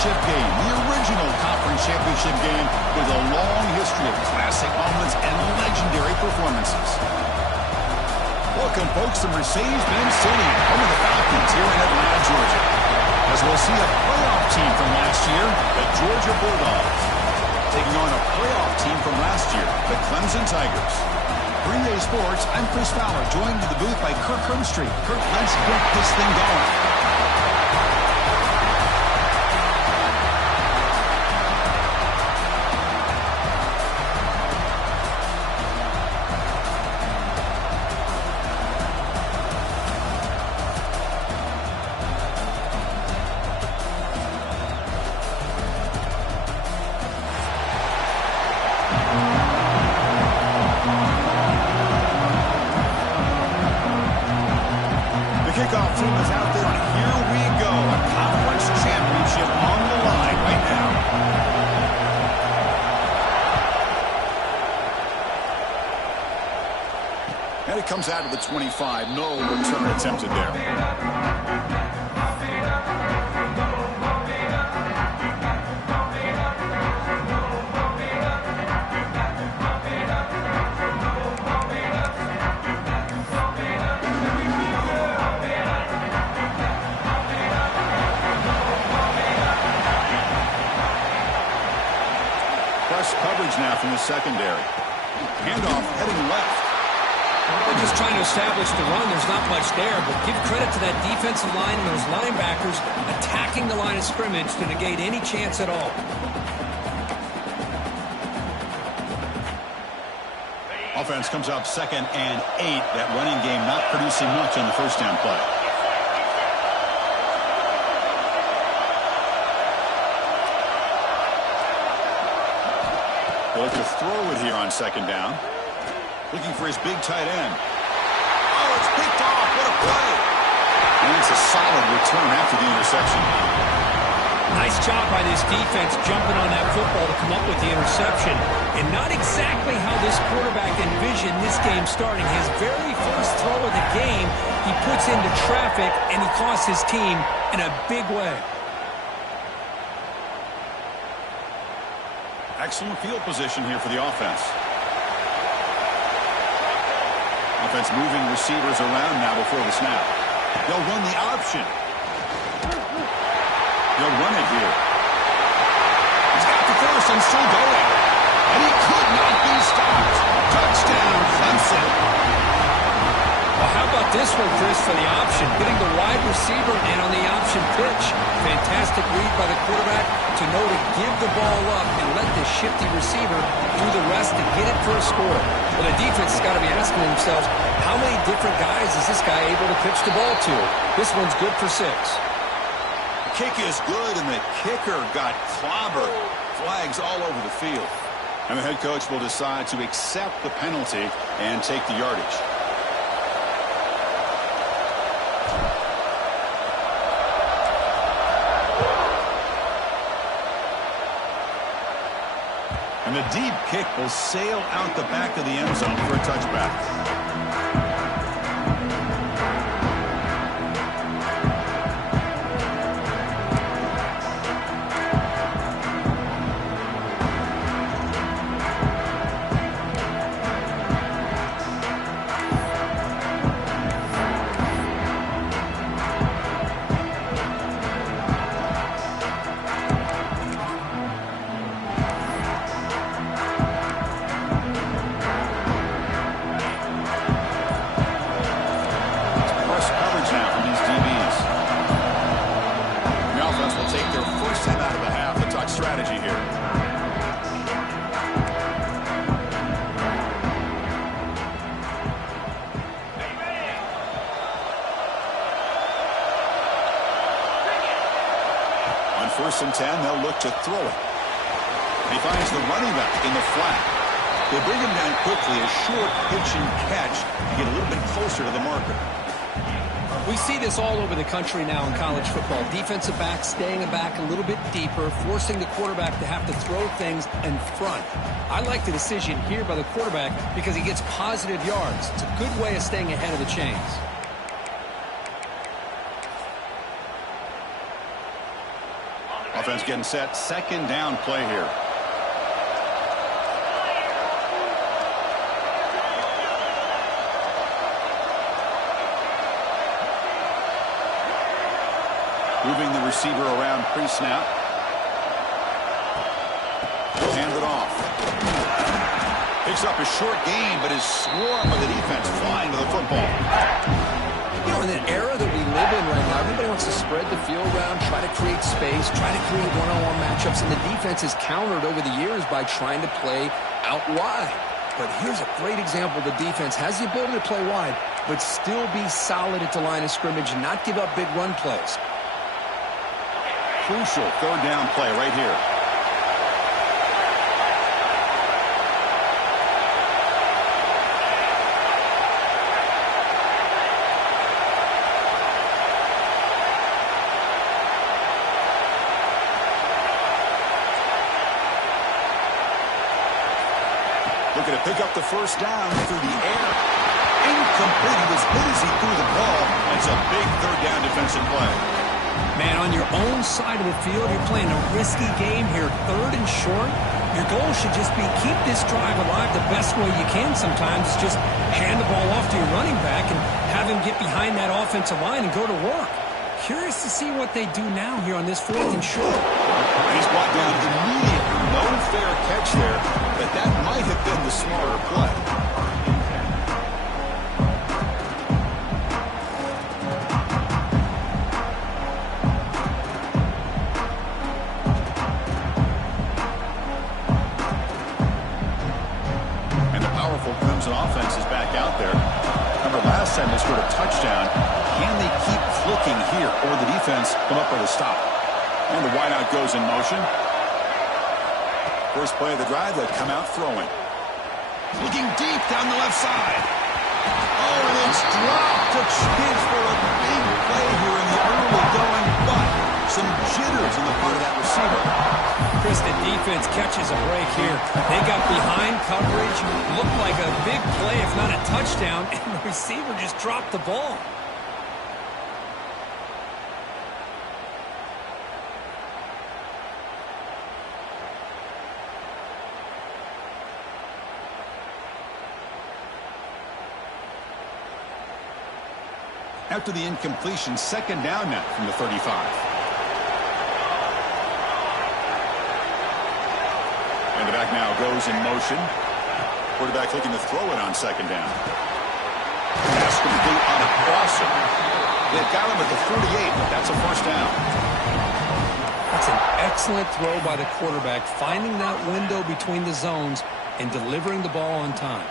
championship game, the original conference championship game with a long history of classic moments and legendary performances. Welcome, folks, to Mercedes-Benz Stadium, home of the Falcons here in Atlanta, Georgia. As we'll see a playoff team from last year, the Georgia Bulldogs, taking on a playoff team from last year, the Clemson Tigers. Green Day Sports, I'm Chris Fowler, joined in the booth by Kirk Herbstreit. Kirk, let's get this thing going. Kickoff team is out there, and here we go. A conference championship on the line right now. And it comes out of the 25. No return attempted there. Coverage now from the secondary. Handoff heading left. They're just trying to establish the run. There's not much there, but give credit to that defensive line and those linebackers attacking the line of scrimmage to negate any chance at all. Offense comes up 2nd and 8. That running game not producing much on the first down play. They'll look to throw it here on 2nd down. Looking for his big tight end. Oh, it's picked off. What a play. And it's a solid return after the interception. Nice job by this defense jumping on that football to come up with the interception. And not exactly how this quarterback envisioned this game starting. His very first throw of the game, he puts into traffic, and he costs his team in a big way. Excellent field position here for the offense. Offense moving receivers around now before the snap. They'll run the option. They'll run it here. He's got the first and still going. And he could not be stopped. Touchdown, Clemson. Well, how about this one, Chris, for the option? Getting the wide receiver in on the option pitch. Fantastic read by the quarterback to know to give the ball up and let the shifty receiver do the rest to get it for a score. Well, the defense has got to be asking themselves, how many different guys is this guy able to pitch the ball to? This one's good for 6. The kick is good, and the kicker got clobbered. Flags all over the field. And the head coach will decide to accept the penalty and take the yardage. And the deep kick will sail out the back of the end zone for a touchback. First and 10, they'll look to throw it. He finds the running back in the flat. They bring him down quickly, a short pitch and catch to get a little bit closer to the marker. We see this all over the country now in college football. Defensive backs staying back a little bit deeper, forcing the quarterback to have to throw things in front. I like the decision here by the quarterback because he gets positive yards. It's a good way of staying ahead of the chains. Offense getting set. Second down play here. Moving the receiver around pre-snap. Hand it off. Picks up a short gain, but is swarmed by the defense flying to the football. You know, in an era that we live in right now, everybody wants to spread the field around, try to create space, try to create one-on-one matchups, and the defense has countered over the years by trying to play out wide. But here's a great example. The defense has the ability to play wide, but still be solid at the line of scrimmage and not give up big run plays. Crucial third down play right here. Looking to pick up the first down through the air. Incomplete. He was hit as he threw the ball. It's a big third down defensive play. Man, on your own side of the field, you're playing a risky game here. Third and short. Your goal should just be keep this drive alive the best way you can sometimes. Just hand the ball off to your running back and have him get behind that offensive line and go to work. Curious to see what they do now here on this fourth and short. And he's brought down immediately. No fair catch there, but that might have been the smarter play. And the powerful Crimson offense is back out there. Remember last time they scored a touchdown. Can they keep clicking here, or the defense come up with a stop? And the wideout goes in motion. First play of the drive, they'll come out throwing. Looking deep down the left side. Oh, and it's dropped a chance for a big play here in the early going, but some jitters on the part of that receiver. Chris, the defense catches a break here. They got behind coverage, looked like a big play, if not a touchdown, and the receiver just dropped the ball. After the incompletion, second down now from the 35. And the back now goes in motion. Quarterback looking to throw it on second down. Pass complete on a crosser. They've got him at the 48, but that's a first down. That's an excellent throw by the quarterback, finding that window between the zones and delivering the ball on time.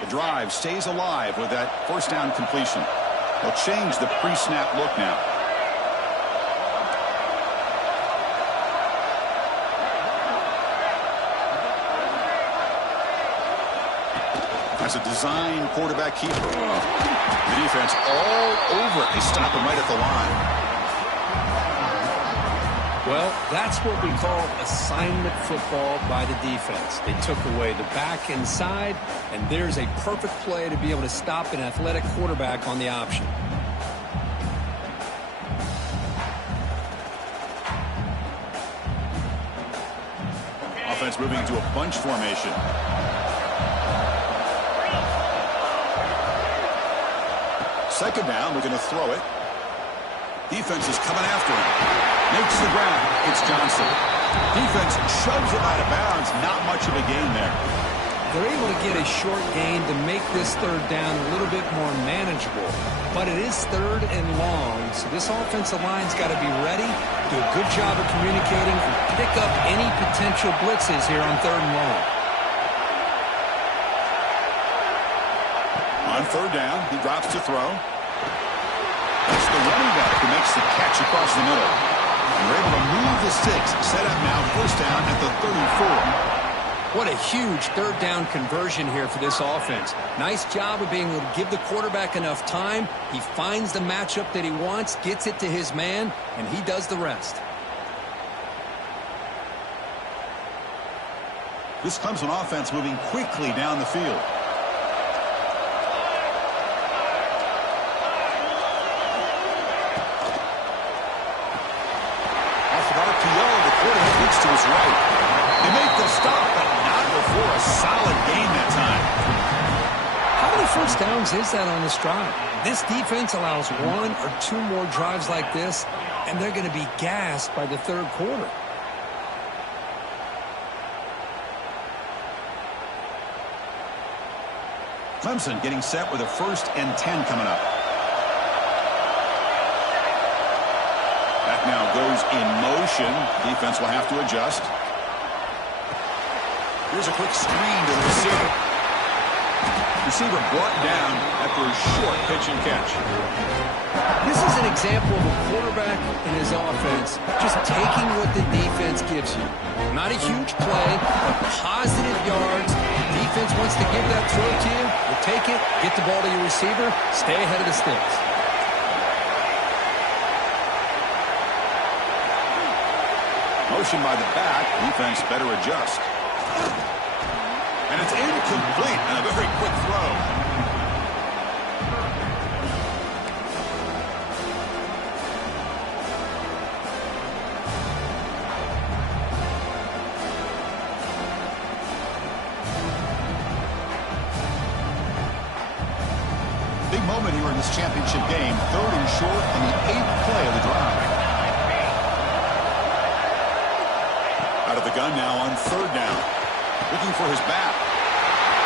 The drive stays alive with that first down completion. They'll change the pre-snap look now. That's a design quarterback keeper. The defense all over it. They stop him right at the line. Well, that's what we call assignment football by the defense. They took away the back inside, and there's a perfect play to be able to stop an athletic quarterback on the option. Offense moving into a bunch formation. Second down, looking to throw it. Defense is coming after him. Makes the ground. It's Johnson. Defense shoves it out of bounds. Not much of a gain there. They're able to get a short gain to make this third down a little bit more manageable. But it is third and long, so this offensive line's got to be ready, do a good job of communicating, and pick up any potential blitzes here on third and long. On third down, he drops to throw. That's the running back who makes the catch across the middle. And we're able to move the sticks. Set up now, first down at the 34. What a huge third down conversion here for this offense. Nice job of being able to give the quarterback enough time. He finds the matchup that he wants, gets it to his man, and he does the rest. This Clemson offense moving quickly down the field. Off an RPO, the quarterback looks to his right. They make the stop, but not before a solid gain that time. How many first downs is that on this drive? This defense allows 1 or 2 more drives like this, and they're going to be gassed by the third quarter. Clemson getting set with a 1st and 10 coming up. Back now goes in motion. Defense will have to adjust. Here's a quick screen to the receiver. Receiver brought down after a short pitch and catch. This is an example of a quarterback and his offense just taking what the defense gives you. Not a huge play, but positive yards. Defense wants to give that throw to you. You take it, get the ball to your receiver, stay ahead of the sticks. Motion by the back. Defense better adjust. And it's incomplete and a very quick throw. Big moment here in this championship game. 3rd and short on the 8th play of the drive. Out of the gun now on 3rd down. Looking for his back.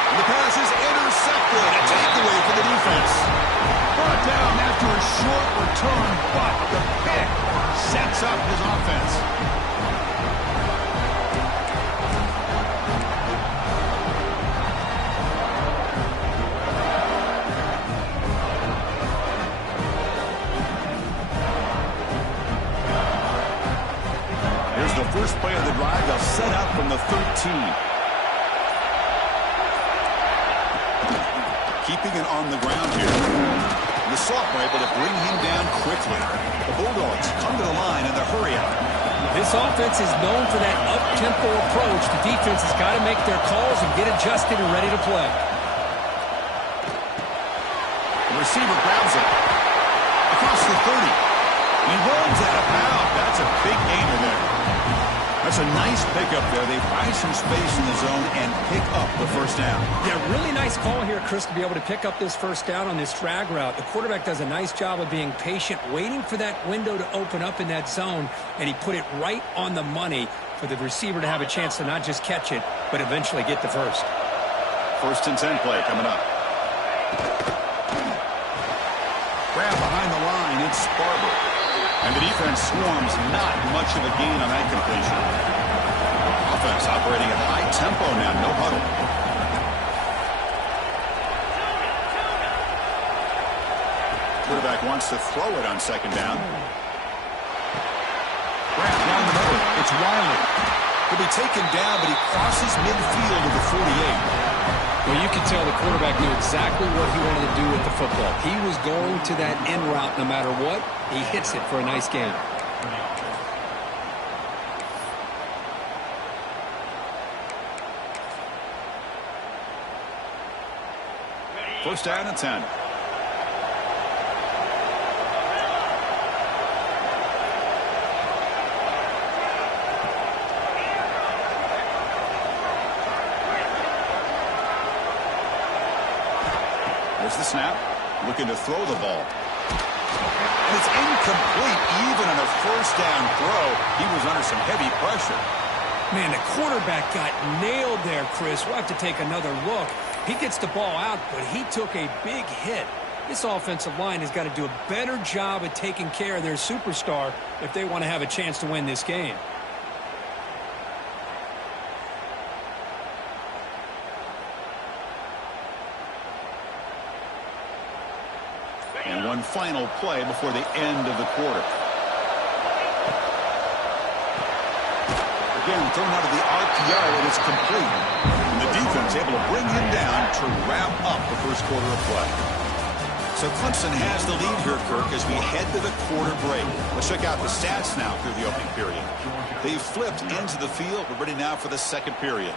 And the pass is intercepted. A takeaway for the defense. Brought down after a short return, but the pick sets up his offense. Here's the first play of the drive. They'll set up from the 13. Keeping it on the ground here. The sophomore able to bring him down quickly. The Bulldogs come to the line in the hurry-up. This offense is known for that up-tempo approach. The defense has got to make their calls and get adjusted and ready to play. The receiver grabs it. Across the 30. He runs out of bounds. That's a big gainer there. That's a nice pickup there. They find some space in the zone and pick up the first down. Yeah, really nice call here, Chris, to be able to pick up this first down on this drag route. The quarterback does a nice job of being patient, waiting for that window to open up in that zone, and he put it right on the money for the receiver to have a chance to not just catch it, but eventually get the first. 1st and 10 play coming up. Grab behind the line. It's Barber. And the defense swarms, not much of a gain on that completion. Offense operating at high tempo now, no huddle. Quarterback wants to throw it on 2nd down. Grab down the middle. It's Wiley. He'll be taken down, but he crosses midfield to the 48. Well, you can tell the quarterback knew exactly what he wanted to do with the football. He was going to that end route no matter what. He hits it for a nice gain. First down and 10. There's the snap. Looking to throw the ball. And it's incomplete. Even on a 1st down throw, he was under some heavy pressure. Man, the quarterback got nailed there, Chris. We'll have to take another look. He gets the ball out, but he took a big hit. This offensive line has got to do a better job at taking care of their superstar if they want to have a chance to win this game. And one final play before the end of the quarter. again, thrown out of the RPO, and it's complete. And the defense able to bring him down to wrap up the first quarter of play. So Clemson has the lead here, Kirk, as we head to the quarter break. Let's check out the stats now through the opening period. They've flipped ends of the field. We're ready now for the second period.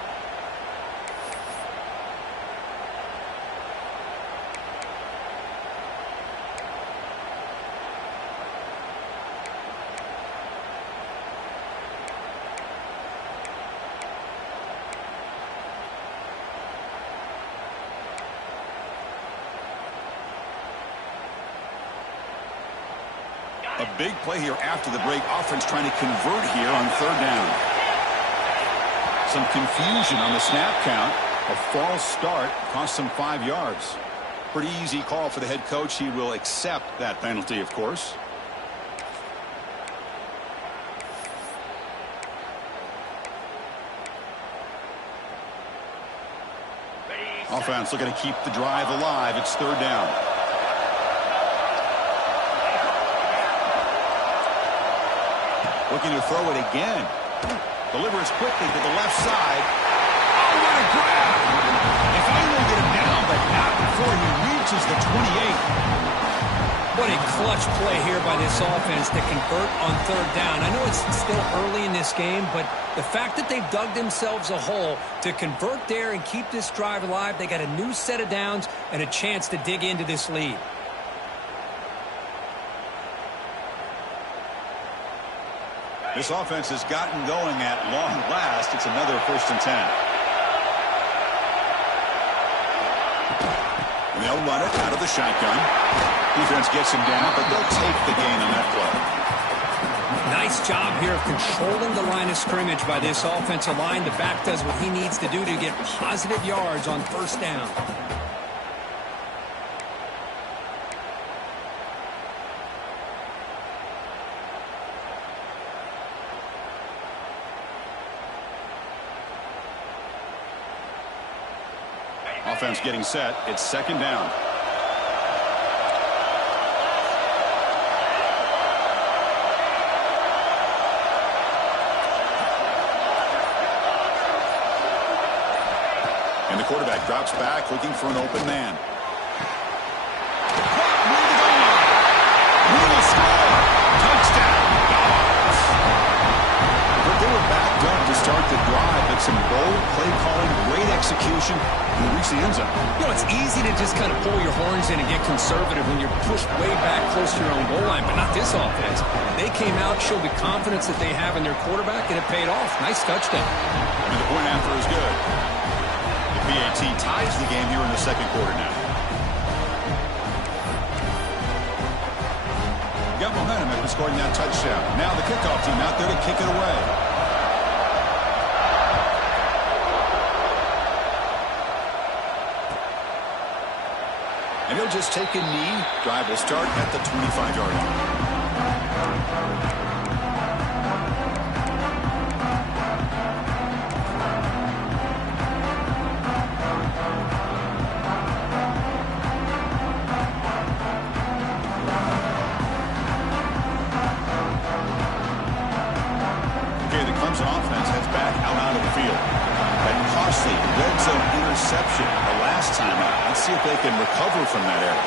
A big play here after the break. Offense trying to convert here on third down. Some confusion on the snap count. A false start cost them 5 yards. Pretty easy call for the head coach. He will accept that penalty, of course. Offense looking to keep the drive alive. It's third down. Looking to throw it again. Delivers quickly to the left side. Oh, what a grab! If I will get him down, but not before he reaches the 28. What a clutch play here by this offense to convert on third down. I know it's still early in this game, but the fact that they've dug themselves a hole to convert there and keep this drive alive, they got a new set of downs and a chance to dig into this lead. This offense has gotten going at long last. It's another 1st and 10. And they'll run it out of the shotgun. Defense gets him down, but they'll take the gain on that play. Nice job here of controlling the line of scrimmage by this offensive line. The back does what he needs to do to get positive yards on first down. Offense getting set. It's second down. And the quarterback drops back looking for an open man. Will score. Touchdown. Dogs. But they were backed up to start the drive, but some bold play calling, great execution, and reach the end zone. You know, it's easy to just kind of pull your horns in and get conservative when you're pushed way back close to your own goal line, but not this offense. They came out, showed the confidence that they have in their quarterback, and it paid off. Nice touchdown. And the point after is good. The PAT ties the game here in the second quarter now. Got momentum after scoring that touchdown. Now the kickoff team out there to kick it away. And he'll just take a knee. Drive will start at the 25-yard line. Clemson offense heads back out onto the field. That costly red zone interception the last time out. Let's see if they can recover from that error.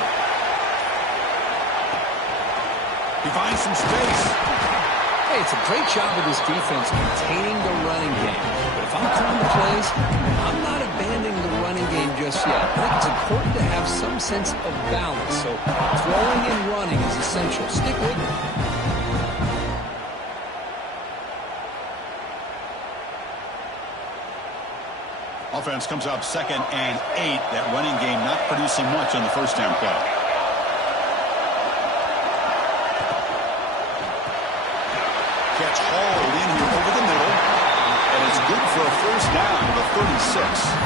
He finds some space. Hey, it's a great job of this defense containing the running game. But if I'm calling the plays, I'm not abandoning the running game just yet. I think it's important to have some sense of balance. So throwing and running is essential. Stick with it. Offense comes up 2nd and 8. That running game not producing much on the first down play. Catch hauled in here over the middle. And it's good for a first down to the 36.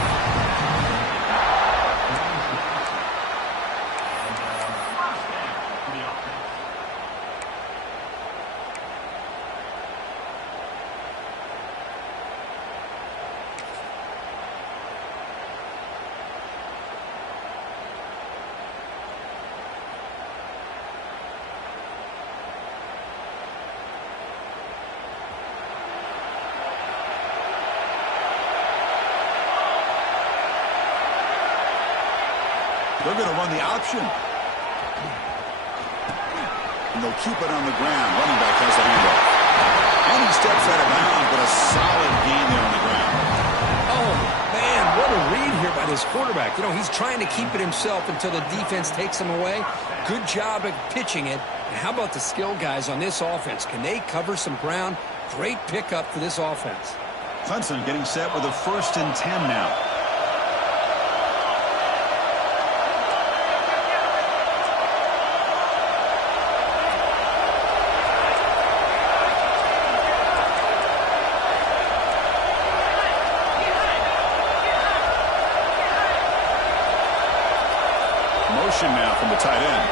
They're going to run the option. And they'll keep it on the ground. Running back has the handoff. And he steps out of bounds, but a solid gain there on the ground. Oh, man, what a read here by this quarterback. You know, he's trying to keep it himself until the defense takes him away. Good job at pitching it. And how about the skill guys on this offense? Can they cover some ground? Great pickup for this offense. Clemson getting set with a 1st and 10 now. Motion now from the tight end.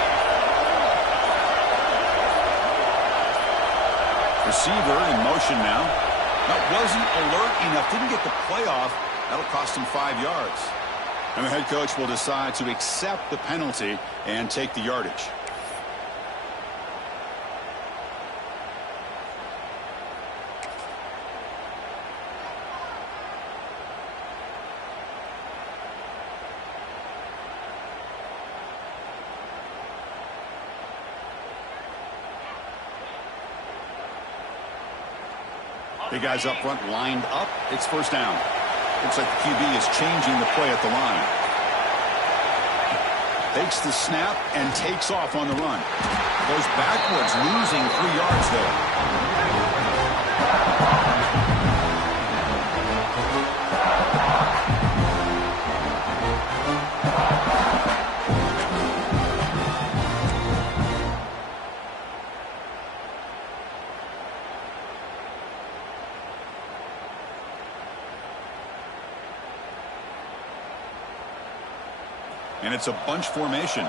Receiver in motion now. That wasn't alert enough. Didn't get the play off. That'll cost him 5 yards. And the head coach will decide to accept the penalty and take the yardage. The guys up front lined up. It's 1st down. Looks like the QB is changing the play at the line. Takes the snap and takes off on the run. Goes backwards, losing 3 yards there. And it's a bunch formation.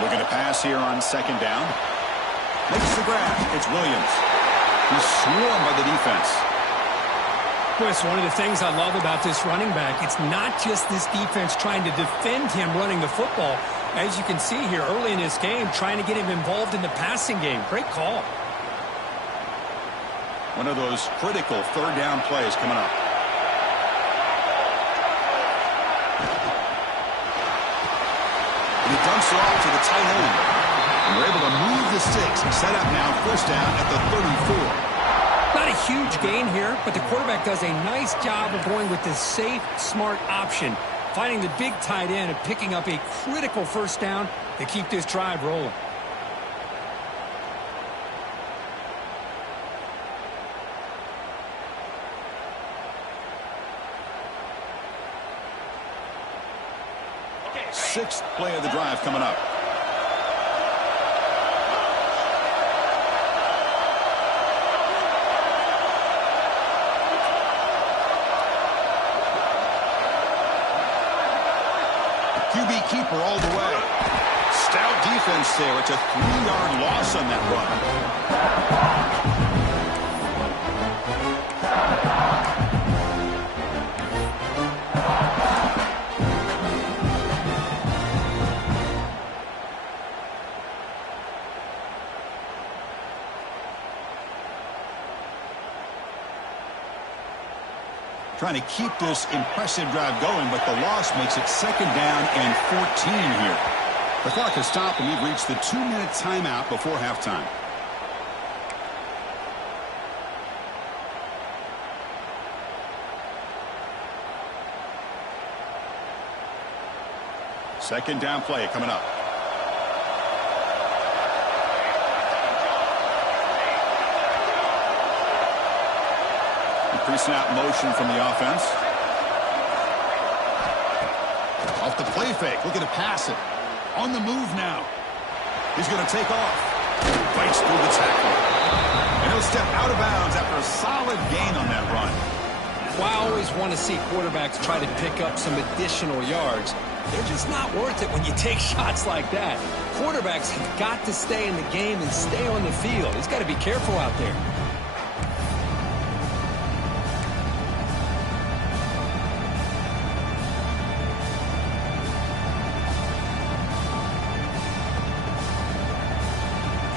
Looking to pass here on 2nd down. Makes the grab. It's Williams. He's swarmed by the defense. Well, it's one of the things I love about this running back. It's not just this defense trying to defend him running the football. As you can see here early in this game, trying to get him involved in the passing game. Great call. One of those critical 3rd down plays coming up. He dumps it off to the tight end. And we're able to move the sticks. Set up now, 1st down at the 34. Not a huge gain here, but the quarterback does a nice job of going with this safe, smart option, finding the big tight end and picking up a critical 1st down to keep this drive rolling. Sixth play of the drive coming up. QB keeper all the way. Stout defense there. It's a 3-yard loss on that run. Trying to keep this impressive drive going, but the loss makes it 2nd down and 14 here. The clock has stopped, and we've reached the 2-minute timeout before halftime. Second down play coming up. Pre-snap motion from the offense. Off the play fake, looking to pass it. On the move now. He's going to take off. Fights through the tackle. And he'll step out of bounds after a solid gain on that run. Well, I always want to see quarterbacks try to pick up some additional yards. They're just not worth it when you take shots like that. Quarterbacks have got to stay in the game and stay on the field. He's got to be careful out there.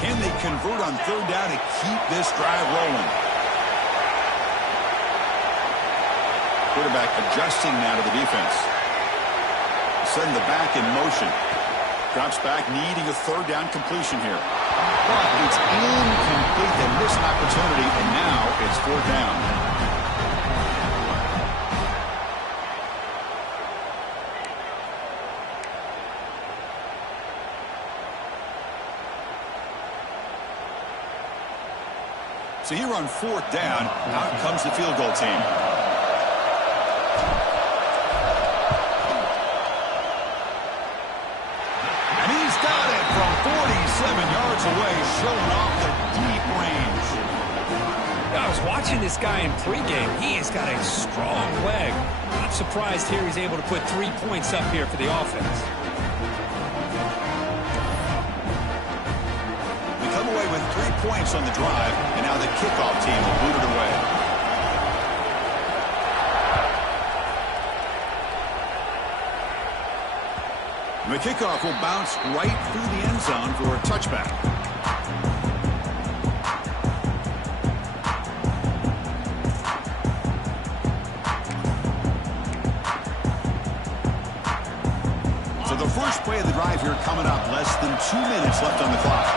Can they convert on 3rd down to keep this drive rolling? Quarterback adjusting now to the defense. Send the back in motion. Drops back, needing a third down completion here. But it's incomplete. They miss an opportunity, and now it's fourth down. So here on fourth down, out comes the field goal team. And he's got it from 47 yards away, showing off the deep range. I was watching this guy in pregame. He has got a strong leg. Not surprised here he's able to put 3 points up here for the offense. We come away with 3 points on the drive, and now the kickoff team will boot it away. The kickoff will bounce right through the end zone for a touchback. So the first play of the drive here coming up, less than 2 minutes left on the clock.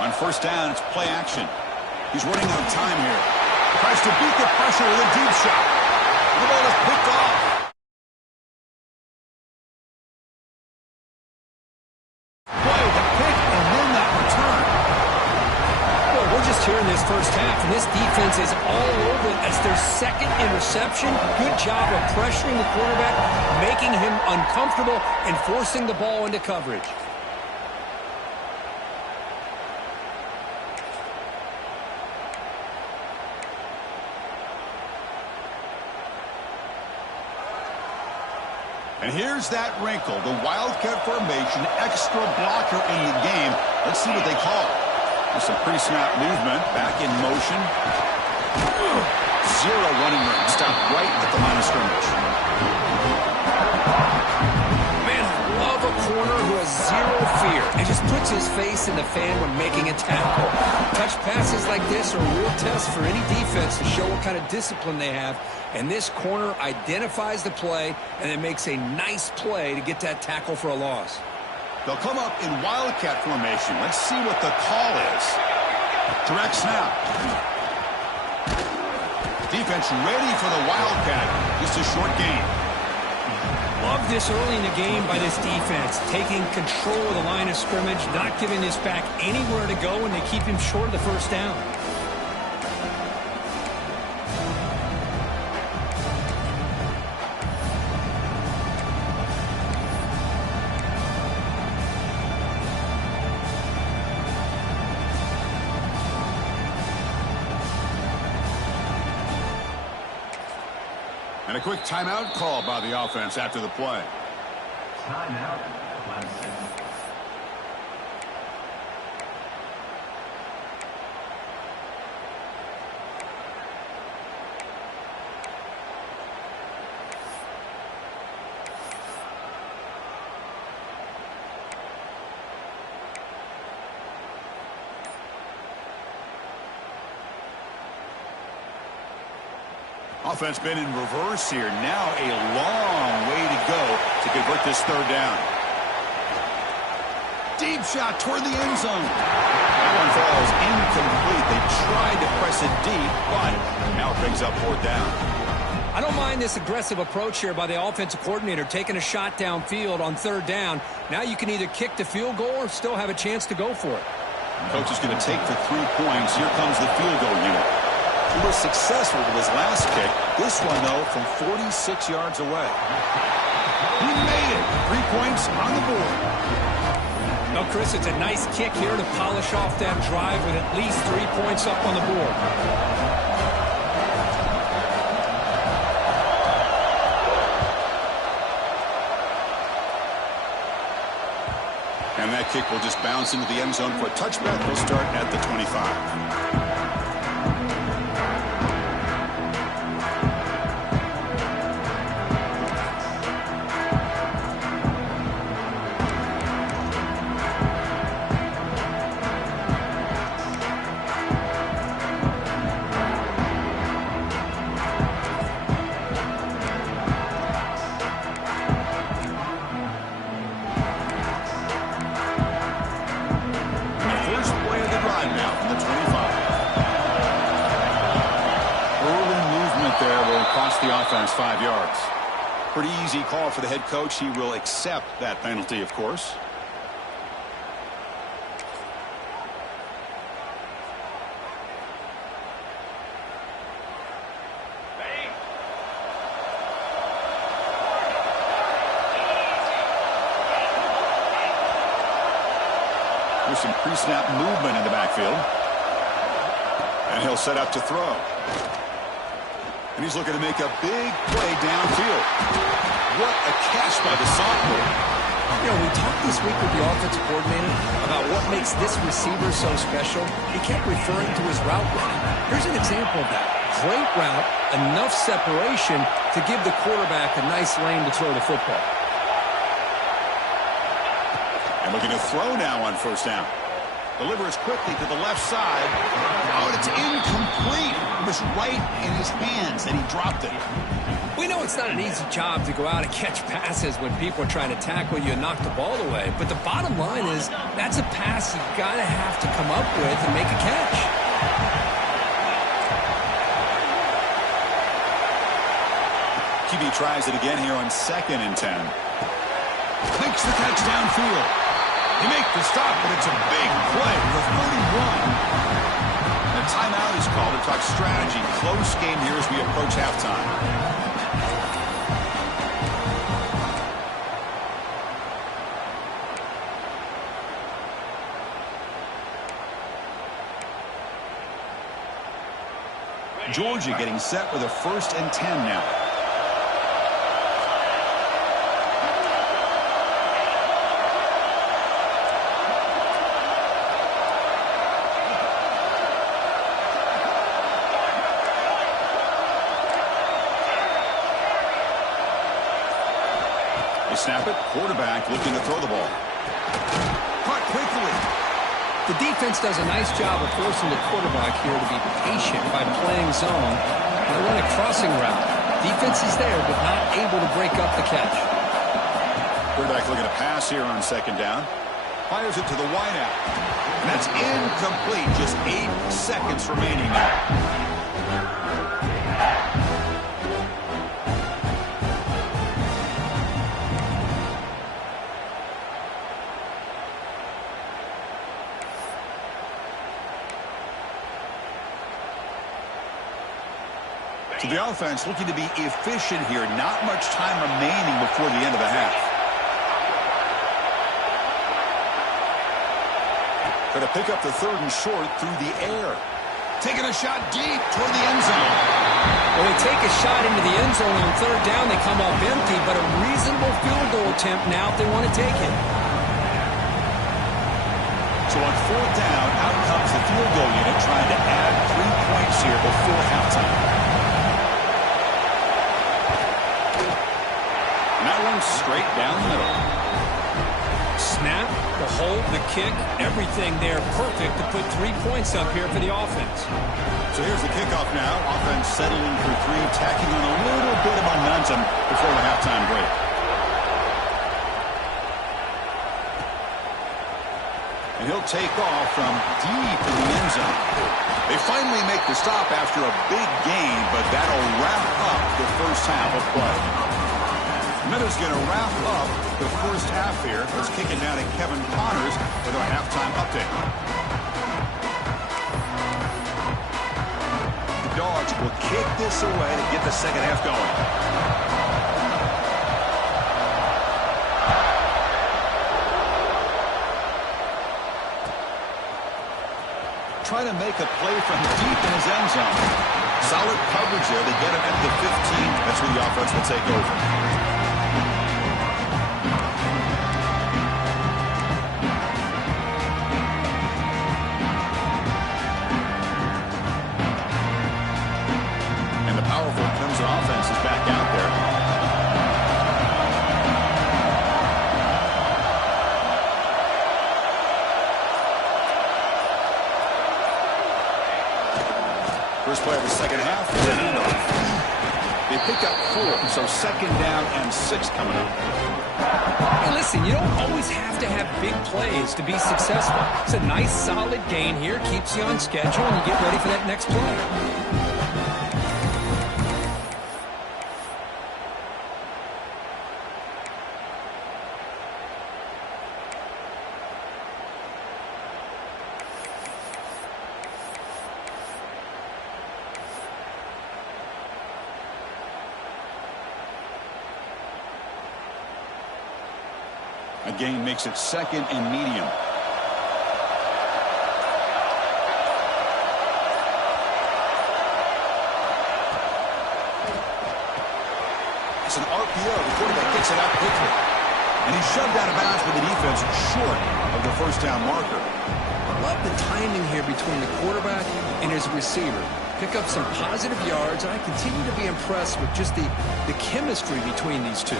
On first down, it's play action. He's running out of time here. Tries to beat the pressure with a deep shot. The ball is picked off. Boy, the pick and then that return. Well, we're just here in this first half, and this defense is all over it. That's their second interception. Good job of pressuring the quarterback, making him uncomfortable, and forcing the ball into coverage. And here's that wrinkle, the Wildcat formation, extra blocker in the game. Let's see what they call. There's some pre-snap movement, back in motion. Zero running room, stopped right at the line of scrimmage. Man, I love a corner who has zero fear and just puts his face in the fan when making a tackle. Touch passes like this are a real test for any defense to show what kind of discipline they have. And this corner identifies the play and then makes a nice play to get that tackle for a loss. They'll come up in Wildcat formation. Let's see what the call is. Direct snap. Defense ready for the Wildcat. Just a short gain. Love this early in the game by this defense. Taking control of the line of scrimmage, not giving this back anywhere to go, and they keep him short of the first down. And a quick timeout call by the offense after the play. Timeout. Offense been in reverse here. Now a long way to go to convert this third down. Deep shot toward the end zone. That one falls incomplete. They tried to press it deep, but now it brings up fourth down. I don't mind this aggressive approach here by the offensive coordinator, taking a shot downfield on third down. Now you can either kick the field goal or still have a chance to go for it. Coach is going to take the 3 points. Here comes the field goal unit. He was successful with his last kick. This one, though, from 46 yards away. He made it. 3 points on the board. No, Chris, it's a nice kick here to polish off that drive with at least 3 points up on the board. And that kick will just bounce into the end zone for a touchback. We'll start at the 25. That's 5 yards. Pretty easy call for the head coach. He will accept that penalty, of course. There's some pre-snap movement in the backfield. And he'll set up to throw. And he's looking to make a big play downfield. What a catch by the sophomore. You know, we talked this week with the offensive coordinator about what makes this receiver so special. He kept referring to his route running. Here's an example of that. Great route, enough separation to give the quarterback a nice lane to throw the football. And looking to throw now on first down. Delivers quickly to the left side. Oh, and it's incomplete. It was right in his hands, and he dropped it. We know it's not an easy job to go out and catch passes when people are trying to tackle you and knock the ball away. But the bottom line is that's a pass you got to have to come up with and make a catch. QB tries it again here on 2nd and 10. Makes the catch downfield. He makes the stop, but it's a big play with 31. And a timeout is called to talk strategy. Close game here as we approach halftime. Georgia getting set with a 1st and 10 now. Snap it. Quarterback looking to throw the ball. Caught quickly. The defense does a nice job of forcing the quarterback here to be patient by playing zone. They run a crossing route. Defense is there, but not able to break up the catch. Quarterback looking to pass here on 2nd down. Fires it to the wideout. And that's incomplete. Just 8 seconds remaining now. So the offense looking to be efficient here. Not much time remaining before the end of the half. Going to pick up the 3rd and short through the air. Taking a shot deep toward the end zone. When they take a shot into the end zone on 3rd down, they come up empty, but a reasonable field goal attempt now if they want to take it. So on 4th down, out comes the field goal unit trying to add 3 points here before halftime. That one's straight down the middle. Snap, the hold, the kick, everything there perfect to put 3 points up here for the offense. So here's the kickoff now. Offense settling for 3, tacking on a little bit of momentum before the halftime break. And he'll take off from deep in the end zone. They finally make the stop after a big gain, but that'll wrap up the first half of play. Minutes going to wrap up the first half here. Let's kick it down to Kevin Connors with our halftime update. The Dogs will kick this away to get the second half going. Trying to make a play from deep in his end zone. Solid coverage there. They get him at the 15. That's where the offense will take over. Offense is back out there. First play of the second half. They pick up 4, so 2nd down and 6 coming up. Hey, listen, you don't always have to have big plays to be successful. It's a nice, solid gain here. Keeps you on schedule, and you get ready for that next play. A gain makes it 2nd and medium. It's an RPO. The quarterback gets it out quickly. And he's shoved out of bounds with the defense short of the first down marker. Love the timing here between the quarterback and his receiver. Pick up some positive yards, and I continue to be impressed with just the chemistry between these two.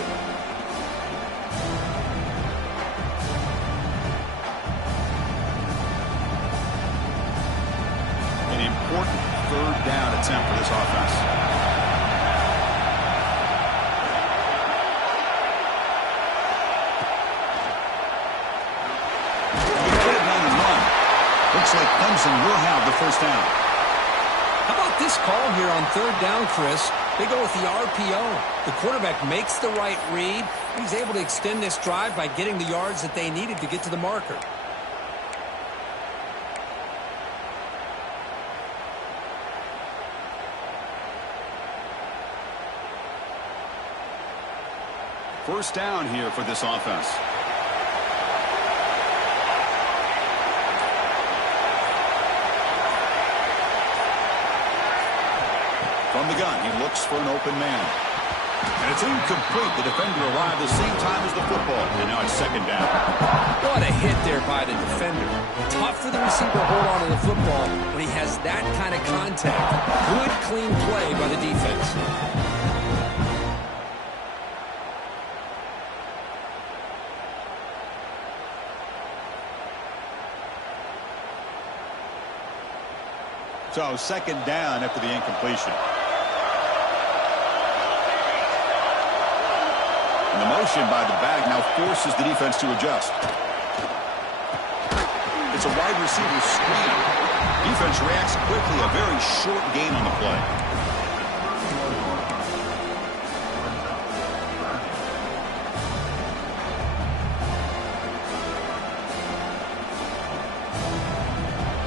An important 3rd down attempt for this offense. Looks like Clemson will have the first down. How about this call here on 3rd down, Chris? They go with the RPO. The quarterback makes the right read. He's able to extend this drive by getting the yards that they needed to get to the marker. First down here for this offense. From the gun, he looks for an open man. And it's incomplete. The defender arrived the same time as the football. And now it's 2nd down. What a hit there by the defender. Tough for the receiver to hold on to the football when he has that kind of contact. Good, clean play by the defense. So 2nd down after the incompletion. And the motion by the back now forces the defense to adjust. It's a wide receiver screen. Defense reacts quickly. A very short gain on the play.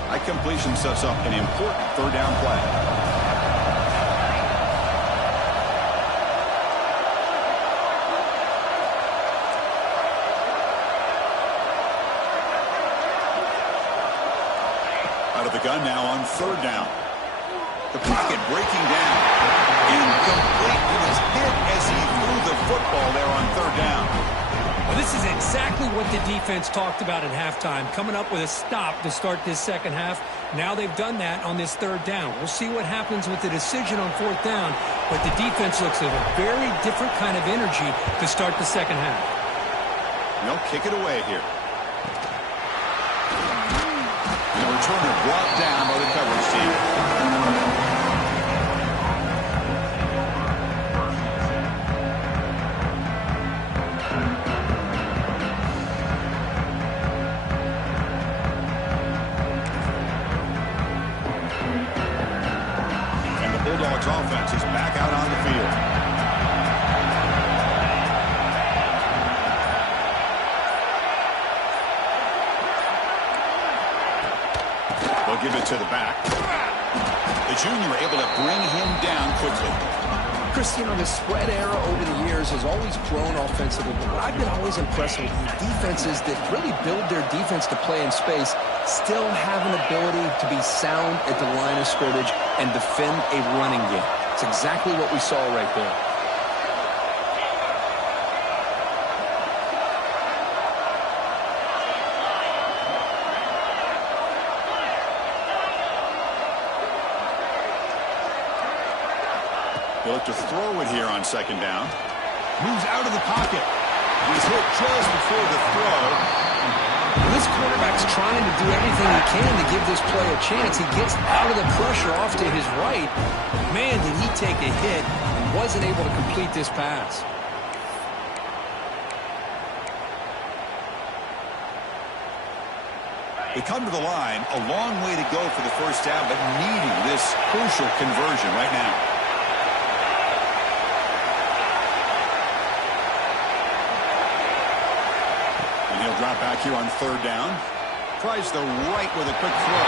That completion sets up an important 3rd down play. Out of the gun now on 3rd down. The pocket breaking down. Incomplete. He was hit as he threw the football there on 3rd down. Well, this is exactly what the defense talked about at halftime, coming up with a stop to start this 2nd half. Now they've done that on this 3rd down. We'll see what happens with the decision on 4th down, but the defense looks at a very different kind of energy to start the 2nd half. They'll kick it away here. And the returner brought down by the coverage team. Bulldogs offense is back out on the field. They'll give it to the back. The junior able to bring him down quickly. Chris, you know, the spread era over the years has always grown offensively, but what I've been always impressed with defenses that really build their defense to play in space still have an ability to be sound at the line of scrimmage and defend a running game. It's exactly what we saw right there. They look to throw it here on 2nd down. Moves out of the pocket. He's hit just before the throw. This quarterback's trying to do everything he can to give this play a chance. He gets out of the pressure off to his right. Man, did he take a hit and wasn't able to complete this pass. They come to the line, a long way to go for the first down, but needing this crucial conversion right now. Drop back here on 3rd down. Tries the right with a quick throw.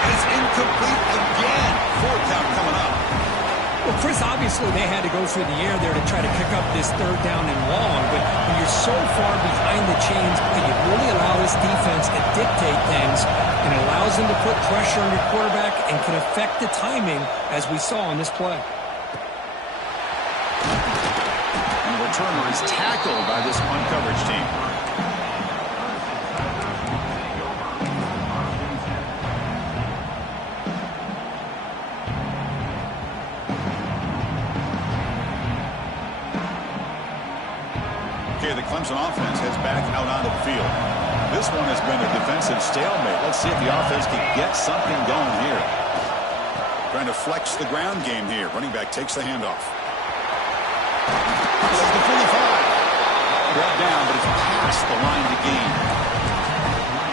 And it's incomplete again. 4th down coming up. Well, Chris, obviously they had to go through the air there to try to pick up this third down and long, but when you're so far behind the chains, you really allow this defense to dictate things, and it allows them to put pressure on your quarterback and can affect the timing, as we saw on this play. And the returner is tackled by this punt coverage team. Okay, the Clemson offense heads back out onto the field. This one has been a defensive stalemate. Let's see if the offense can get something going here. Trying to flex the ground game here. Running back takes the handoff. This is the 45. Brought down, but it's past the line to gain.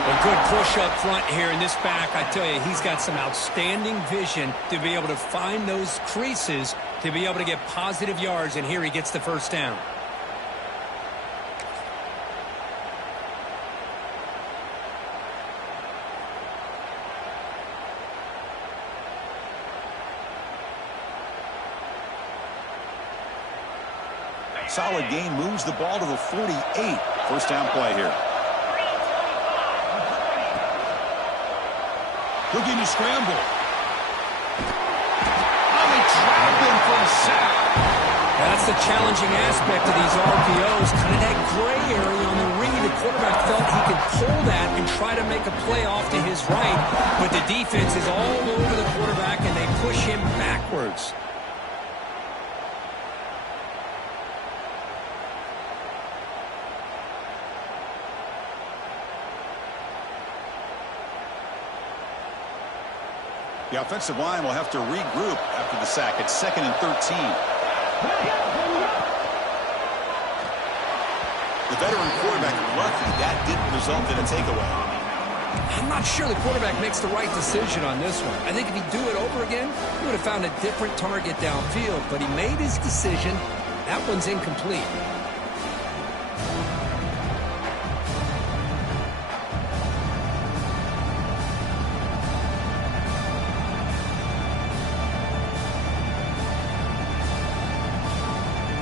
A good push up front here in this back. I tell you, he's got some outstanding vision to be able to find those creases, to be able to get positive yards, and here he gets the first down. Solid gain, moves the ball to the 48. First down play here. Looking to scramble. Oh, they trap him for a sack. That's the challenging aspect of these RPOs, kind of that gray area on the read. The quarterback felt he could pull that and try to make a play off to his right, but the defense is all over the quarterback, and they push him backwards. The offensive line will have to regroup after the sack. It's 2nd and 13. The veteran quarterback lucky that didn't result in a takeaway. I'm not sure the quarterback makes the right decision on this one. I think if he'd do it over again, he would have found a different target downfield, but he made his decision. That one's incomplete.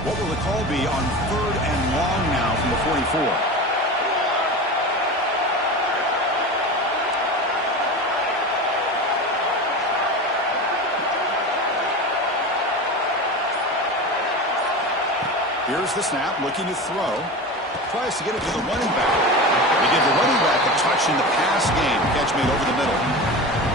What will the call be on 3rd and long now from the 44? Here's the snap, looking to throw. Tries to get it to the running back. They give the running back a touch in the pass game. Catch made over the middle.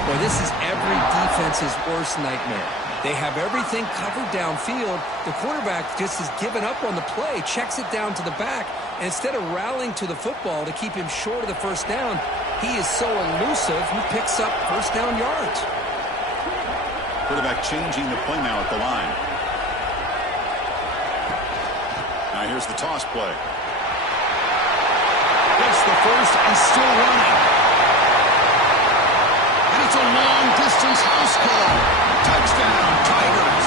Boy, this is every defense's worst nightmare. They have everything covered downfield. The quarterback just has given up on the play, checks it down to the back, and instead of rallying to the football to keep him short of the first down, he is so elusive, he picks up first down yards. Quarterback changing the play now at the line. Now here's the toss play. Gets the first and still running. And it's a long-distance house call. Touchdown, Tigers.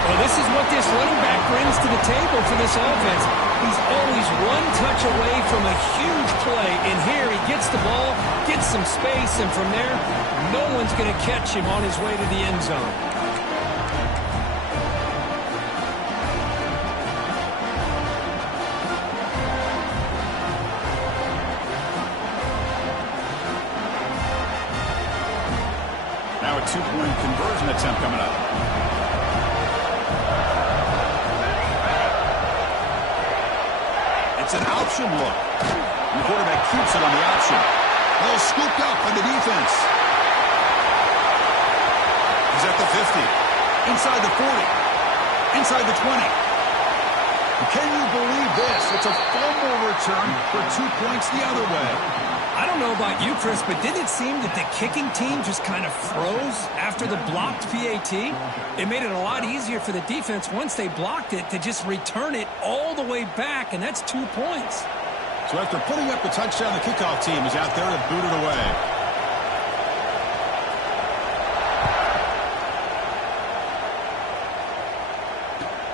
Well, this is what this running back brings to the table for this offense. He's always one touch away from a huge play, and here he gets the ball, gets some space, and from there, no one's going to catch him on his way to the end zone. Now a two-point conversion attempt coming up. It's an option look. The quarterback keeps it on the option. Ball scooped up by the defense. He's at the 50. Inside the 40. Inside the 20. Can you believe this? It's a fumble return for 2 points the other way. I don't know about you, Chris, but did it seem that the kicking team just kind of froze after the blocked PAT? It made it a lot easier for the defense once they blocked it to just return it all the way back, and that's 2 points. So after putting up the touchdown, the kickoff team is out there to boot it away.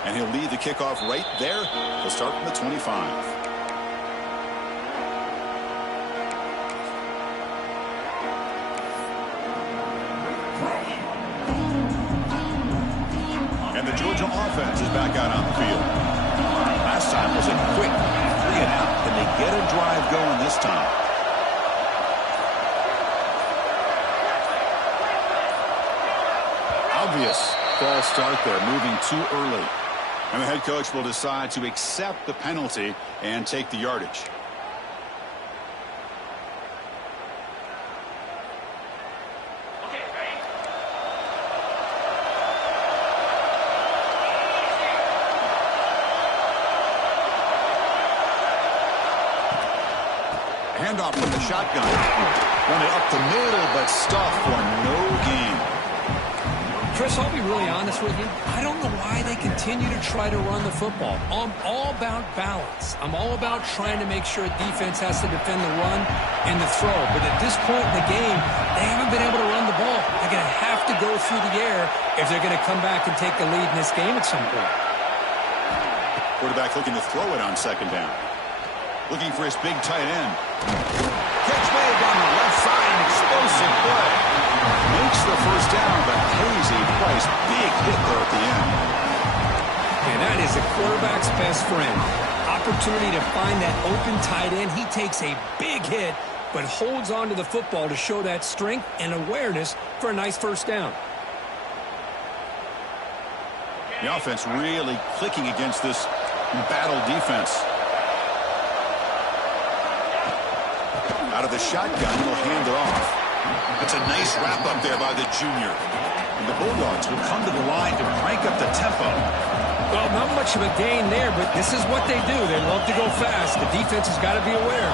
And he'll lead the kickoff right there. He'll start from the 25. Georgia offense is back out on the field. Last time was a quick 3-and-out. Can they get a drive going this time? Obvious false start there, moving too early. And the head coach will decide to accept the penalty and take the yardage. Handoff from the shotgun. Run it up the middle, but stuffed for no gain. Chris, I'll be really honest with you. I don't know why they continue to try to run the football. I'm all about balance. I'm all about trying to make sure defense has to defend the run and the throw. But at this point in the game, they haven't been able to run the ball. They're going to have to go through the air if they're going to come back and take the lead in this game at some point. Quarterback looking to throw it on second down. Looking for his big tight end. Catch made on the left side, an explosive play. Makes the first down, but pays a price. Big hit there at the end. And that is a quarterback's best friend. Opportunity to find that open tight end. He takes a big hit, but holds on to the football to show that strength and awareness for a nice first down. The offense really clicking against this battle defense. Out of the shotgun, he'll hand it off. That's a nice wrap up there by the junior. And the Bulldogs will come to the line to crank up the tempo. Well, not much of a gain there, but this is what they do. They love to go fast. The defense has got to be aware.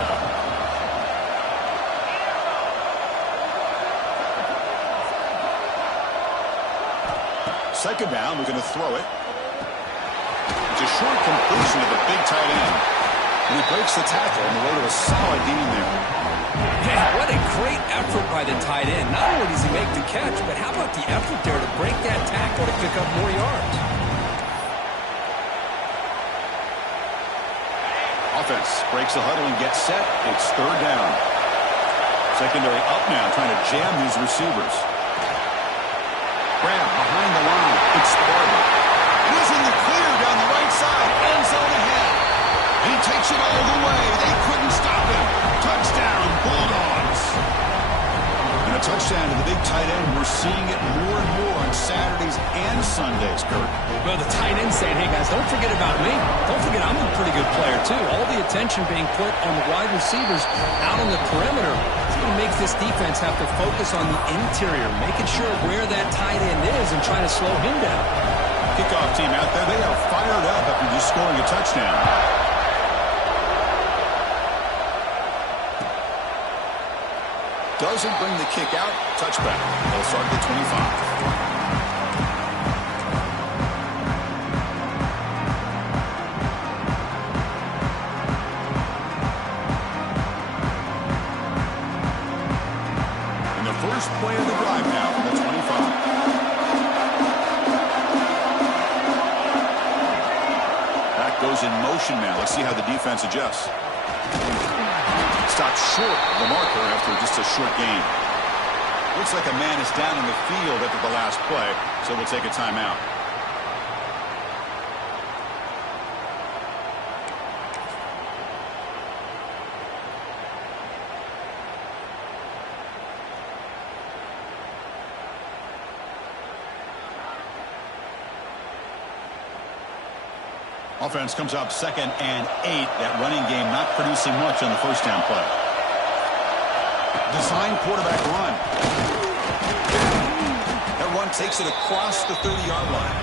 Second down, we're going to throw it. It's a short completion to the big tight end. And he breaks the tackle on the way to a solid gain there. Yeah, what a great effort by the tight end. Not only does he make the catch, but how about the effort there to break that tackle to pick up more yards? Offense breaks the huddle and gets set. It's third down. Secondary up now, trying to jam these receivers. Grab behind the line. It's Barber. He's in the clear down the right side. End zone ahead. He takes it all the way. They couldn't stop him. Touchdown, Bulldogs. And a touchdown to the big tight end. We're seeing it more and more on Saturdays and Sundays, Kurt. Well, the tight end saying, hey, guys, don't forget about me. Don't forget I'm a pretty good player, too. All the attention being put on the wide receivers out on the perimeter. It's going to make this defense have to focus on the interior, making sure where that tight end is and trying to slow him down. Kickoff team out there. They are fired up after just scoring a touchdown. Doesn't bring the kick out. Touchback. They'll start at the 25. And the first play of the drive now from the 25. Back goes in motion now. Let's see how the defense adjusts. Stopped short of the marker after just a short gain. Looks like a man is down in the field after the last play, so we'll take a timeout. Offense comes up 2nd and 8. That running game not producing much on the first down play. Design quarterback run. That run takes it across the 30-yard line.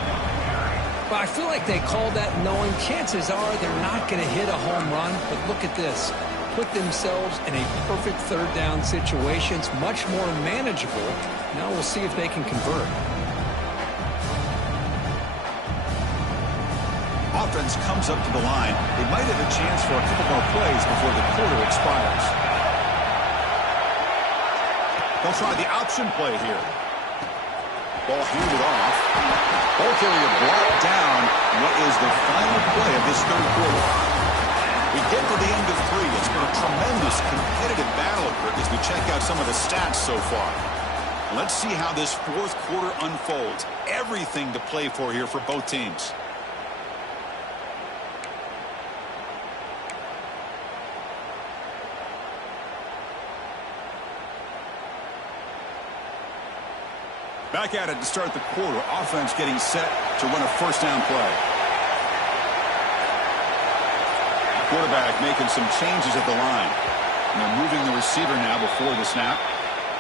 Well, I feel like they called that knowing chances are they're not going to hit a home run. But look at this. Put themselves in a perfect third down situation. It's much more manageable. Now we'll see if they can convert. Offense comes up to the line. They might have a chance for a couple more plays before the quarter expires. They'll try the option play here. Ball handed off. Ball carrier brought down what is the final play of this third quarter. We get to the end of 3. It's been a tremendous competitive battle as we check out some of the stats so far. Let's see how this fourth quarter unfolds. Everything to play for here for both teams. Back at it to start the quarter. Offense getting set to run a first down play. Quarterback making some changes at the line. And they're moving the receiver now before the snap.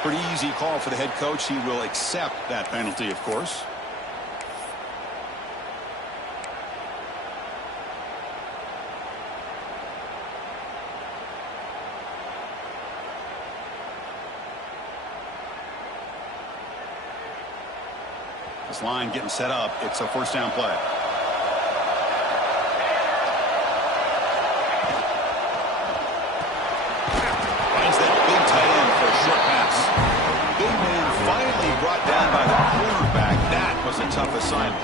Pretty easy call for the head coach. He will accept that penalty, of course. This line getting set up. It's a first down play. Finds that big tight end for a short pass. Big man finally brought down by the cornerback. That was a tough assignment.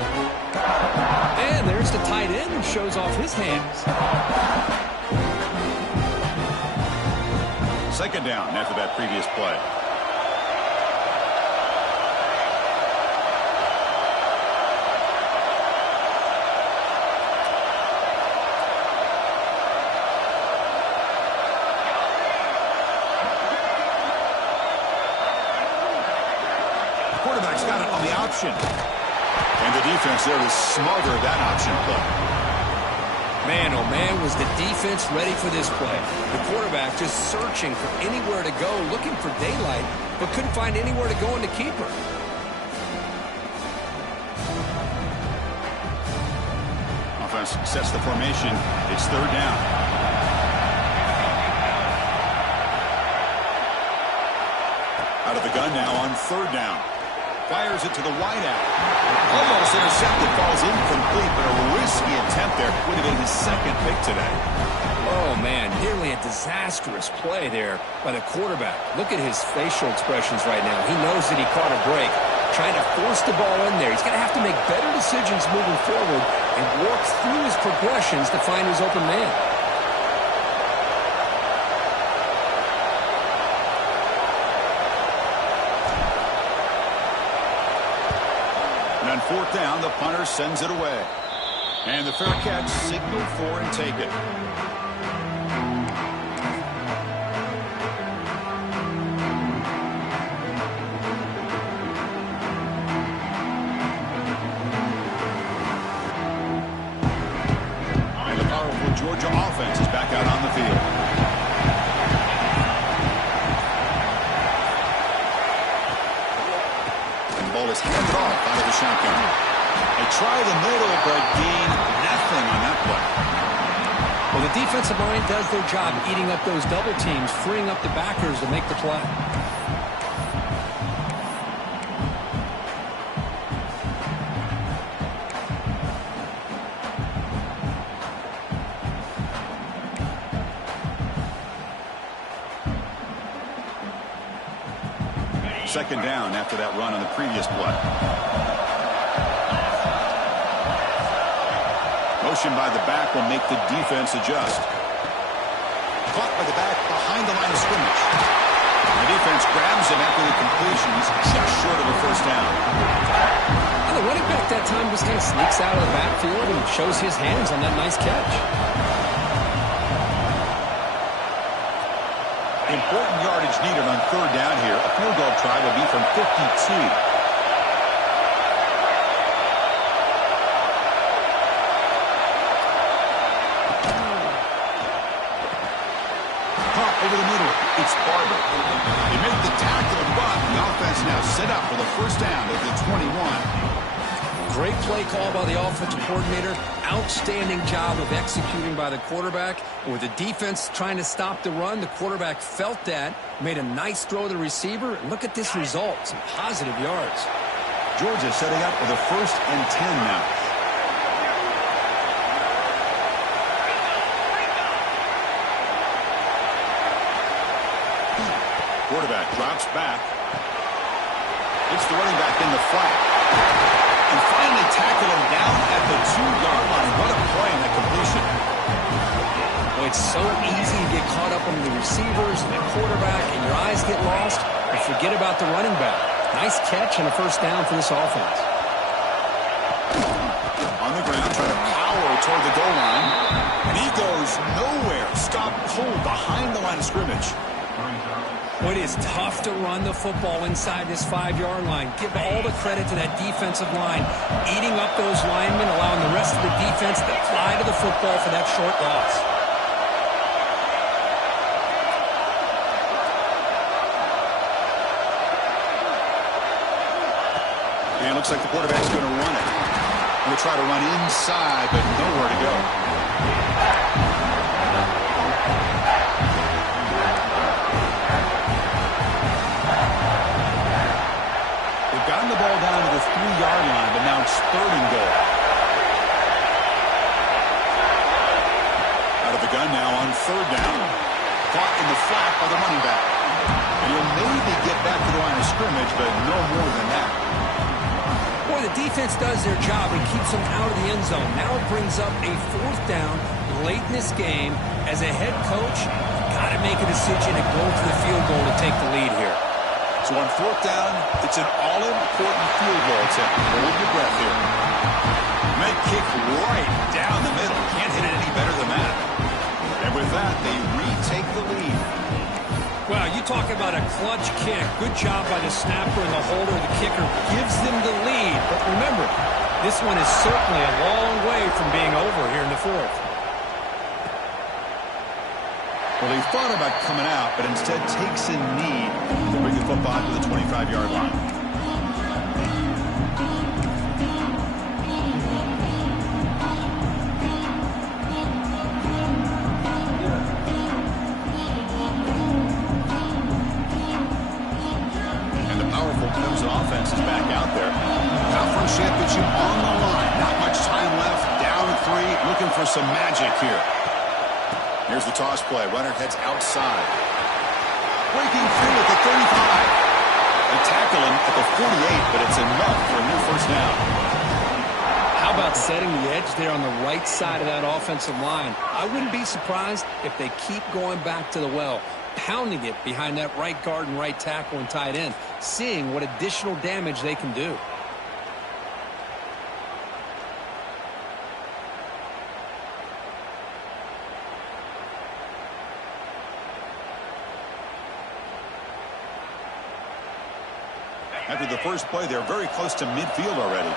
And there's the tight end who shows off his hands. Second down after that previous play. Quarterback's got it on the option. And the defense there to smother that option play. Man, oh man, was the defense ready for this play. The quarterback just searching for anywhere to go, looking for daylight, but couldn't find anywhere to go in the keeper. Offense sets the formation. It's third down. Out of the gun now on third down. Fires it to the wideout. Almost intercepted. Falls incomplete, but a risky attempt there. Would have been his second pick today. Oh, man, nearly a disastrous play there by the quarterback. Look at his facial expressions right now. He knows that he caught a break, trying to force the ball in there. He's going to have to make better decisions moving forward and work through his progressions to find his open man. And on fourth down, the punter sends it away. And the fair catch signaled for and taken. And the powerful Georgia offense is back out on the field. And the ball is handed off out of the shotgun. They try the middle, but gain nothing on that play. Well, the defensive line does their job eating up those double teams, freeing up the backers to make the play. Second down after that run on the previous play. Motion by the back will make the defense adjust. Caught by the back behind the line of scrimmage. The defense grabs him after the completion. He's just short of a first down. And the running back that time just kind of sneaks out of the backfield and shows his hands on that nice catch. Important yardage needed on third down here. A field goal try will be from 52. Over the middle, it's Barber. They make the tackle and run. The offense now set up for the first down at the 21. Great play call by the offensive coordinator. Outstanding job of executing by the quarterback. With the defense trying to stop the run, the quarterback felt that, made a nice throw to the receiver. Look at this result, some positive yards. Georgia setting up for the 1st and 10 now. Quarterback drops back. It's the running back in the flat. And finally tackle him down at the 2-yard line. What a play on that completion. Well, it's so easy to get caught up on the receivers and the quarterback, and your eyes get lost, but forget about the running back. Nice catch and a first down for this offense. On the ground, trying to power toward the goal line. And he goes nowhere. Stop cold behind the line of scrimmage. It is tough to run the football inside this 5-yard line. Give all the credit to that defensive line, eating up those linemen, allowing the rest of the defense to fly to the football for that short loss. And it looks like the quarterback's going to run it. We'll try to run inside, but nowhere to go. They've gotten the ball down to the 3-yard line, but now it's 3rd and goal. Out of the gun now on 3rd down. Caught in the flat by the running back. And he'll maybe get back to the line of scrimmage, but no more than that. Boy, the defense does their job and keeps them out of the end zone. Now it brings up a 4th down late in this game. As a head coach, you've got to make a decision and go for the field goal to take the lead here. So on 4th down, it's an all-important field goal attempt. Hold your breath here. Make kick right down the middle. Can't hit it any better than that. And with that, they retake the lead. Well, you talk about a clutch kick. Good job by the snapper and the holder. The kicker gives them the lead. But remember, this one is certainly a long way from being over here in the 4th. Well, he thought about coming out, but instead takes a knee to bring the football to the 25-yard line. And the powerful Clemson offense is back out there. Conference championship on the line. Not much time left. Down 3. Looking for some magic here. Here's the toss play. Runner heads outside. Breaking through at the 35. They tackle him at the 48, but it's enough for a new first down. How about setting the edge there on the right side of that offensive line? I wouldn't be surprised if they keep going back to the well, pounding it behind that right guard and right tackle and tight end, seeing what additional damage they can do. After the first play, they're very close to midfield already.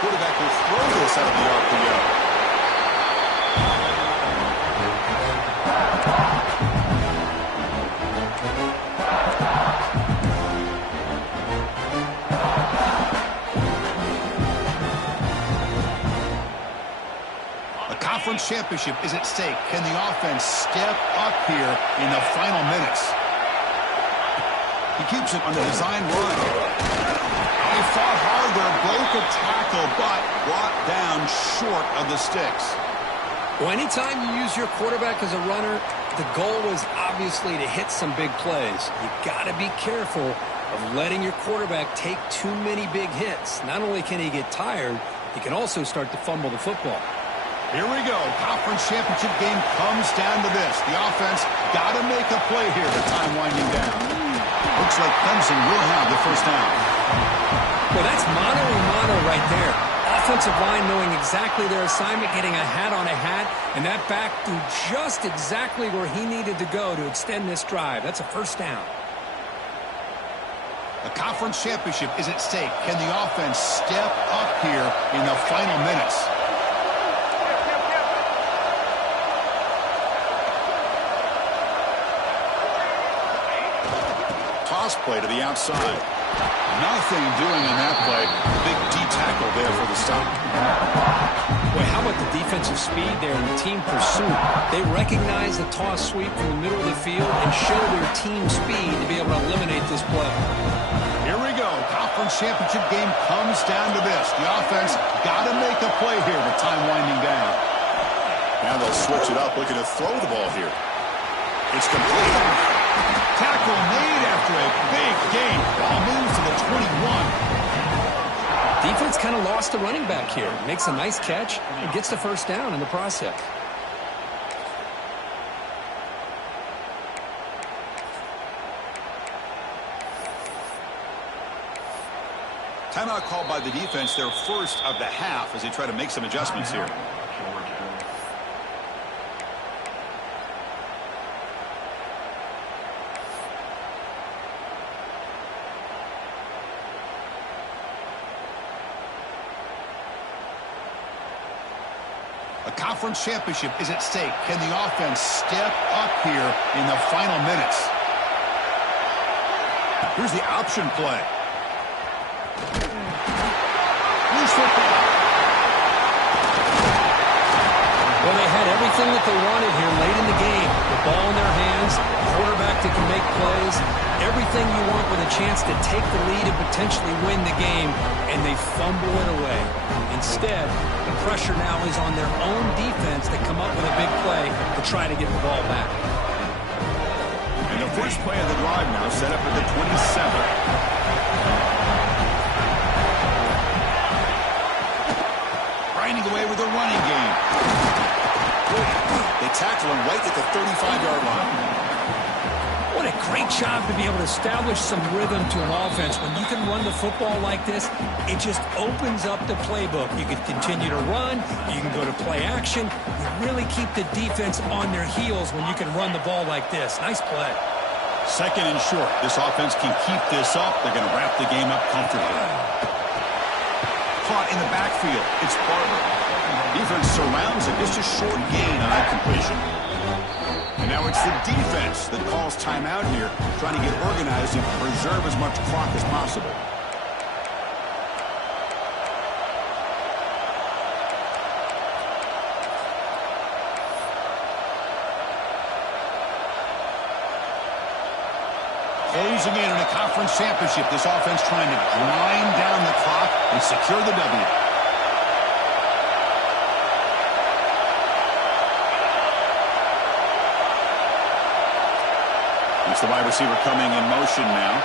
Quarterback will throw this out of the RPO. Conference championship is at stake. Can the offense step up here in the final minutes? He keeps it on the design run. He fought hard there, broke a tackle, but brought down short of the sticks. Well, anytime you use your quarterback as a runner, the goal is obviously to hit some big plays. You got to be careful of letting your quarterback take too many big hits. Not only can he get tired, he can also start to fumble the football. Here we go. Conference championship game comes down to this. The offense got to make a play here. The time winding down. Looks like Clemson will have the first down. Well, that's mano a mano right there. Offensive line knowing exactly their assignment, getting a hat on a hat, and that back threw just exactly where he needed to go to extend this drive. That's a first down. The conference championship is at stake. Can the offense step up here in the final minutes? Toss play to the outside. Nothing doing on that play. Big D tackle there for the stop. Boy, how about the defensive speed there and the team pursuit? They recognize the toss sweep from the middle of the field and show their team speed to be able to eliminate this play. Here we go. Conference championship game comes down to this. The offense got to make a play here with time winding down. Now they'll switch it up, looking to throw the ball here. It's complete. Tackle made after a big gain. Ball moves to the 21. Defense kind of lost the running back here. Makes a nice catch and gets the first down in the process. Timeout called by the defense, their first of the half, as they try to make some adjustments here. A conference championship is at stake. Can the offense step up here in the final minutes? Here's the option play. Loose football. Well, they had everything that they wanted here late in the game. The ball in their hands, quarterback that can make plays, everything you want with a chance to take the lead and potentially win the game, and they fumble it away. Instead, the pressure now is on their own defense to come up with a big play to try to get the ball back. And the first play of the drive now set up at the 27. Grinding away with a running game. They tackle him right at the 35-yard line. What a great job to be able to establish some rhythm to an offense. When you can run the football like this, it just opens up the playbook. You can continue to run. You can go to play action. You really keep the defense on their heels when you can run the ball like this. Nice play. Second and short. This offense can keep this up. They're going to wrap the game up comfortably. Caught in the backfield. It's Barber. Defense surrounds it. Just a short gain on that completion. And now it's the defense that calls timeout here, trying to get organized and preserve as much clock as possible. Closing in on a conference championship, this offense trying to grind down the clock and secure the W. It's the wide receiver coming in motion now.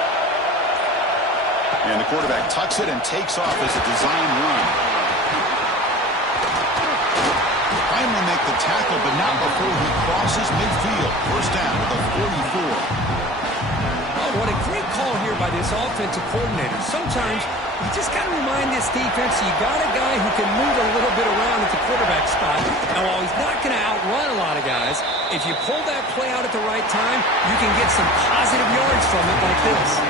And the quarterback tucks it and takes off as a designed run. Finally make the tackle, but not before he crosses midfield. First down with a 44. Oh, what a great call here by this offensive coordinator. Sometimes you just got to remind this defense you got a guy who can move a little bit around at the quarterback spot. Now, while he's not going to outrun a lot of guys, if you pull that play out at the right time, you can get some positive yards from it like this.